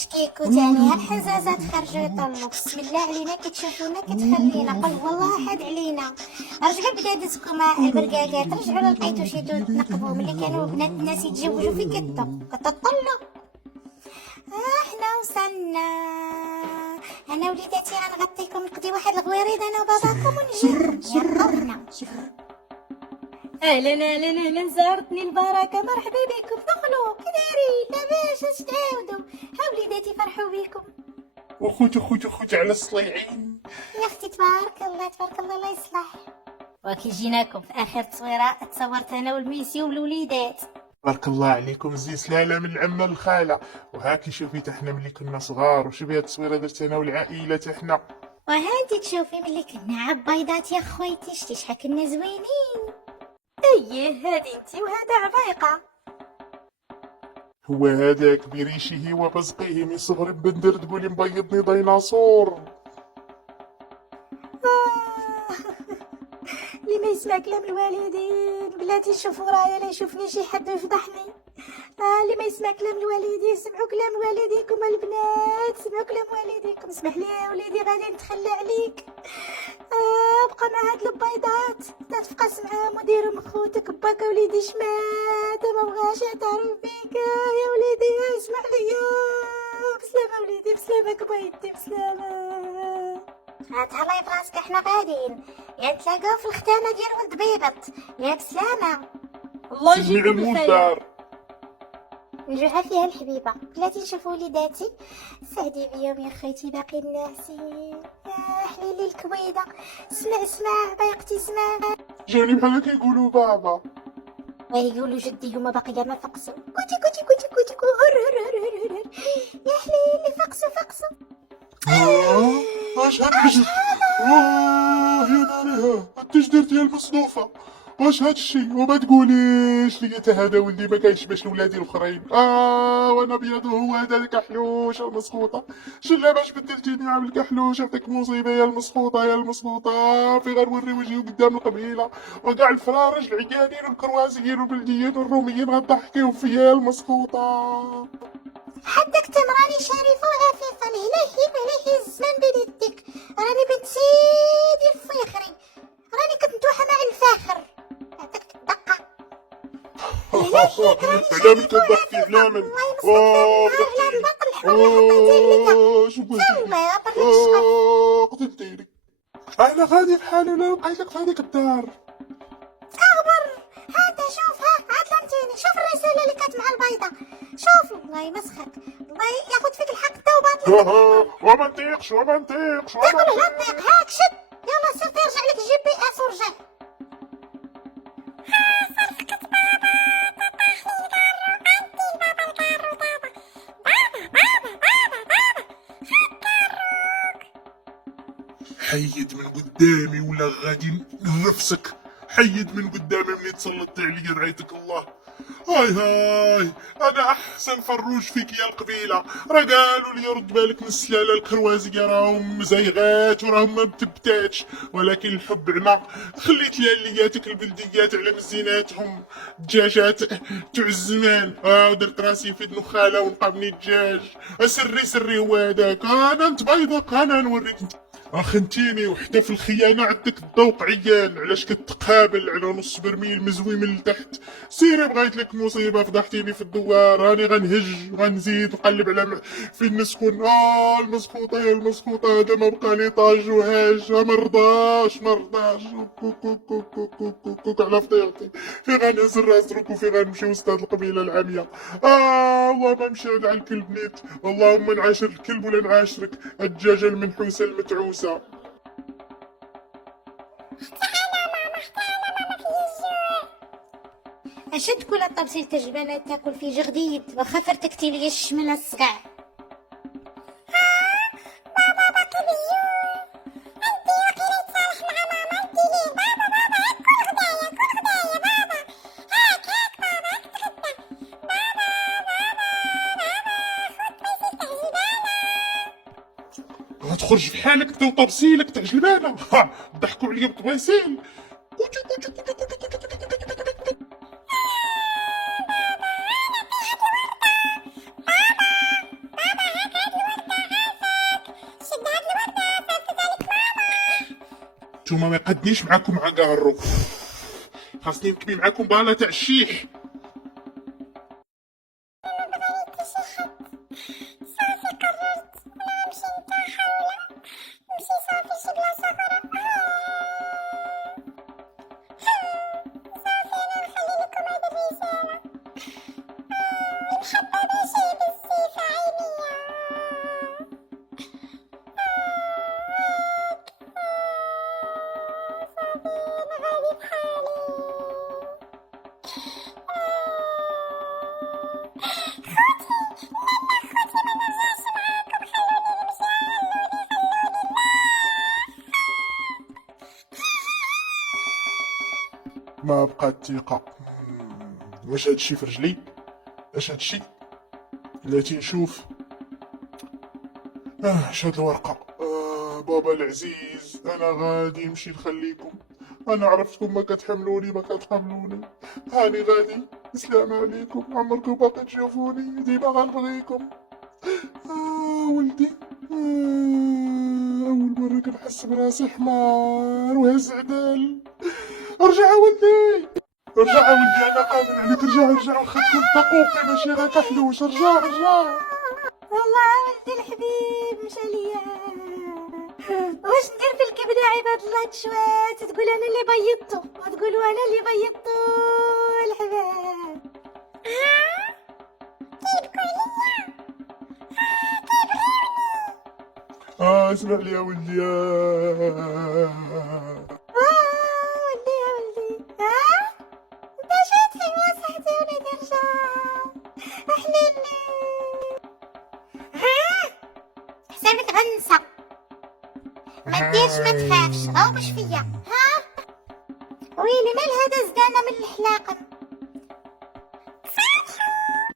تشكيكو تاني ها الحزازات خرجوا يطلوا بسم الله علينا كتشوفونا كتخلينا قل والله حاد علينا. رجعوا بلادتكم البرقاقات رجعوا لقيتو شي دود نقبهم اللي كانوا بنات الناس يتزوجوا في كتطلوا. حنا وصلنا انا وليداتي غنغطيكم نقضي واحد الغويريد انا وباباكم ونجي يلا. اهلا اهلا اهلا زارتني البركه مرحبا بكم دخلوا كي دايرين لاباس اش تعاودوا ها وليداتي فرحوا بكم. وخوت على الصليعين يا اختي تبارك الله تبارك الله الله يصلح. وكي جيناكم في اخر تصويره تصورت انا والميسي والوليدات. بارك الله عليكم زي سلاله من العمه للخاله. وهاكي شوفي حنا ملي كنا صغار وشوفي هاد التصويره درت انا والعائله حنا. وهانتي تشوفي ملي كنا عبيضات يا خويتي شتي شحال كنا زوينين. ايه هادي انتي وهذا عبايقه. هو هذاك بريشه وبزقيه من صغر بندر تقولي مبيضني ديناصور. اللي ما يسمع كلام الوالدين بلاتي شوفوا رايا لا يشوفني شي حد يفضحني. اللي ما يسمع كلام الوالدين سمعوا كلام والديكم البنات سمعوا كلام والديكم. اسمح لي يا وليدي غادي نتخلى عليك. بقى مع هاد البيضات تتفقس معاهم وديرهم خوتك باكا وليدي شمات ما بغاش يعترف بيك يا وليدي. اسمح لي بسلامه وليدي بسلامك بيدي بسلامه. تهلاي براسك احنا غاديين يا نتلاقاو في الختانه ديال ولد بيبط يا بسلامه. الله يجيكم بالخير. نجوها فيها الحبيبه بلاتي نشوفوا وليداتي سعدي بيهم يا خيتي باقي الناسين يا حليلي الكويده. اسمع بايقتي اسمع. جاني بحال كيقولوا بابا ويقولوا جدي هما باقي ما فقسوا كوتي هر يا حليلي فقسوا. واش هاد يا ناريها انتش درتي المصنوفه. واش هاد الشيء وما تقوليش لي حتى هذا ولدي ما كيشبهش لولادي الاخرين. وانا ابيض وهو هذا الكحلوش المسخوطه. شلا باش بدلتيني عامل الكحلوش عطيك مصيبه يا المسخوطه في غنوري وجهي قدام القبيله وكاع الفرارج العيانين والكروازيين والبلديين والروميين غضحكيو فيا يا المسخوطه. حدك تمراني شريفه وعفيفه لهيه الزمان بيدك راني بنت سيدي الفيخري راني كنت نتوحى مع الفاخر عطيك دقه. علامل كتضحكي علامل. قتلتيني انا غادي بحالي ولا بقيت لك في هذيك الدار. هذا شوف عطلمتيني شوف الرساله اللي كانت مع البيضه شوف الله يمسخك الله ياخذ فيك الحق توبه. وما نطيقش تاكل هالطيق هاك شد يلا سير ترجع لك جي بي اس ورجع. حيد من قدامي ولا غادي نرفسك. حيد من قدامي ملي تسلطتي عليا رعيتك الله. هاي انا احسن فروج فيك يا القبيله. راه قالوا لي رد بالك من السلاله الكروازيه راهم مزيغات وراهم ما متبتاتش ولكن الحب عمى. خليت ليالياتك البلديات على مزيناتهم دجاجات تاع الزمان. ودرت راسي في النخاله ونقابني الدجاج. سري هو هذاك انا نتبيضك انا نوريك انت. خنتيني وحتى في الخيانة عندك الذوق عيان. علاش كتقابل على نص برميل مزوي من التحت؟ سيري بغيت لك مصيبة فضحتيني في الدوار. راني غنهج وغنزيد نقلب على فين نسكن. المسخوطة يا المسخوطة هذا ما بقى لي طاج وهاج. مرضاش كوك على فطيرتي. في غنهز الراس ركو في غنمشي وسط هاد القبيلة العامية. اللهم امشي على الكلب نيت. اللهم نعاشر الكلب ولا نعاشرك الدجاجة المنحوسة المتعوسة. اشد كل الطبسيل تجبانات تاكل في جغديد واخا فرتكتي لي الشمله الصقع. غتخرج في حالك انت وطبسيلك تاع جلبانه. ضحكوا عليا بطبيسيل. نتوما ما يقدنيش معاكم مع كاع خاصني نكبي معاكم بالا تاع الشيح. صافي قررت ولا نمشي نتاحى ولا نمشي صافي شي بلاصة أخرى. صافي أنا نخلي لكم هاد الرسالة. محببة شي بالزيف عينيا. صافي أنا غادي بحالي. ما بقات ثقة. واش هادشي في رجلي؟ اش هادشي؟ بلاتي نشوف. اش هاد الورقة؟ بابا العزيز، انا غادي نمشي نخليكم. انا عرفتكم ما كتحملوني ما كتقبلوني. هاني غادي. السلام عليكم. عمركم باقي تشوفوني، ديما غنبغيكم. ولدي. اول مرة كنحس براسي حمار وهز عدال. ارجع ولدي، ارجع ولدي، انا قادر عليك. ارجع واخا تكون دقوقي ماشي غير كحلوش. ارجع. والله ولدي الحبيب مشى ليا. واش ندير في الكبده عباد الله تشوات؟ تقول انا اللي بيضتو وتقولوا انا اللي بيضتو الحباب. كيبكوا ليا. اسمع لي يا ولدي. ولدي يا ولدي. انت جيت حلوة صحتي وليدي. ارجع احليلي. حسابك غنسى. ما ديرش ما تخافش. او باش فيا. ويلي مال هذا زدانه من الحلا.